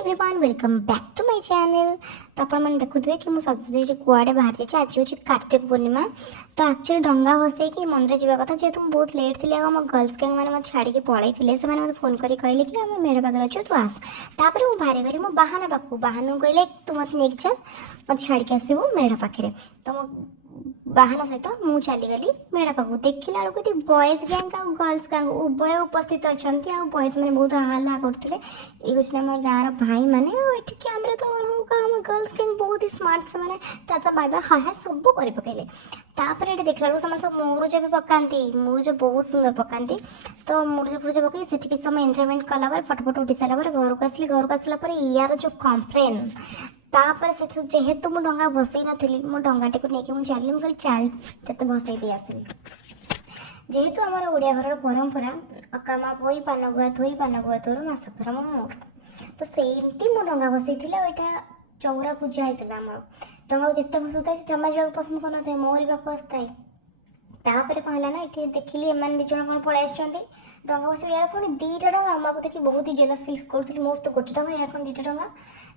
Everyone welcome back to my channel. तो आप देखुए कि मुझे सजे कुआड़े बाहर जाइए। आज हूँ कार्तिक पूर्णिमा। तो एक्चुअली डंगा भसैकी मंदिर जावा कथा जेहेतु बहुत लेट थी आम गर्ल्स गैंग मैंने छाड़ी पलि से मत फोन कर कहले कि आम मेढ़ पाखे अच्छे तू आस। तापर मुझे बाहरी गली मो बाहाना पाखु बाहानू कहले तू मत नहीं चल मत छाड़ी आसबू मेढ़ पाखे। तो बाहाना सहित मुझे चलीगली मेढ़ पाखु देखला बेलू कि बॉयज गैंग आ गर्ल्स गैंग उभय उपस्थित अच्छा बॉयज मैंने बहुत हल्ला करते। ये हूँ आम गाँव भाई मैंने कैमरा तो आम गर्ल्स गैंग बहुत ही स्मार्ट से मैंने चाचा बाय बाय हाय हाय सब कर पकेले। तापर ये देखला बेलू सब मुरुज भी पकाती मुरुज बहुत सुंदर पकाती। तो मुरुज फुरुज पकई से किसी समय एंजॉयमेंट कला फटफट उठी सारा घर को आसली घर को आसला यार जो कम्प्लेन तापर से जेहेतु मु डंगा भसई नी मो डंगाटी को लेकिन चली मुझे चल ते भसई दी आसली। जेहेतु आम ओडिया घर परंपरा अकामा पोई पान गुआ थोई पान गुआ तोर मास थर मो मोर। तो सेमती मो डंगा भसई यहाँ चौरा पूजा होता आम डंगा को जिते भसुता जमा जावाक पसंद करना मोरी पाक आसता। तापर कौन है ना ये देखिली एम दिज कौन पलि डंगा बस यार पुणी दीटा डंगा मुझे देखिए बहुत ही जेलस फिल करी मोर तो गोटे डंगा यार कौन दीटा डंगा।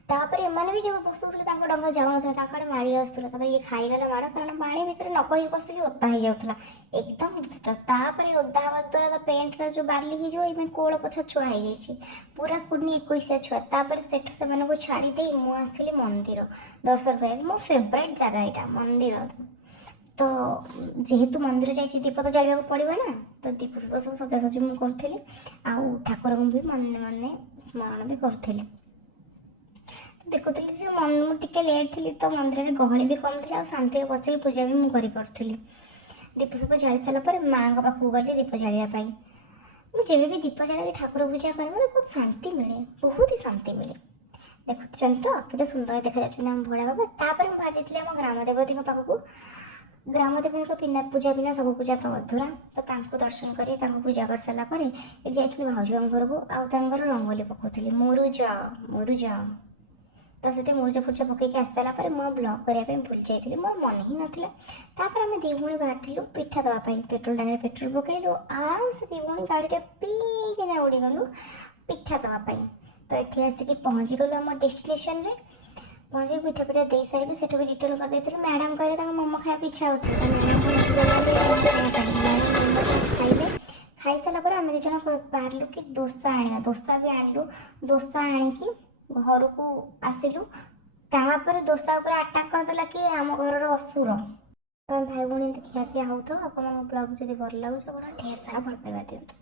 तापर एम भी जो बसुले डंगा जाऊन माड़ी आसूला ये खाईगला माड़ कारण पानी भितर नकही पसिक ओदा हो जाऊला एकदम दुष्ट। तापर ओदा हवा द्वारा पेंट जो बार्ली हो कोल पछ छुआ हो पूरा कुनी 21 छुआ। तापर से छाड़ी मुझे मंदिर दर्शन कर मो फेवरेट जगह यहाँ मंदिर। तो जेहेतु मंदिर जाइए दीप तो जलिया पड़ो ना तो दीप दीप सब सजासजी मुझे करी ठाकुर को भी मन मन स्मरण भी करी। तो देखुली मन मुझे लेट थी तो मंदिर में गहली भी कम थी शांति बस पूजा भी मुझे करी। दीप फीप जाली सारापर माँ पाखक गली दीप जावाई मुझे भी दीप जाए ठाकुर पूजा कर बहुत शांति मिले बहुत ही शांति मिले। देखुं तो केते सुंदर देखा जाम भोला बाबा। तापर मुझे बाहर जाती आम ग्राम देवती पाखक ग्राम देवी बिना पूजा बिना सब पूजा तो अधूरा। तो दर्शन कर पूजा कर सारापर ये जाइए भाउज घर को आर रंगोली पकाउली मुरुज मुरुज। तो से मुरुज फुरुज पकईक आस सारापर मुझे ब्लग करने भूल जाइए मोर मन ही नाला। तापर आम दी भूँ बाहर पिठा देवाई पेट्रोल टांगे पेट्रोल पकईलु आराम से दी भूँ गाड़ी पीना उड़ीगलु पिठा देवाई। तो ये आसिक पहुँची गलु आम डेस्टिनेशन रे पहुँचे पिठा पिठा दे सारे से भी रिटर्न कर देते मैडम कहले मोमो खाया इच्छा हो खाइले खाई सारापर आम दिज बाहरलु कि दोसा आना दोसा भी आणलु दोसा आणिकी घर को आसिलु। तापर दोसा उपर अटैक करदेला कि आम घर असुर। तो भाई भौणी खिया पिया हो तो आप ब्लॉग जब भल लगे ढेर सारा भल पाइबा दिंतु।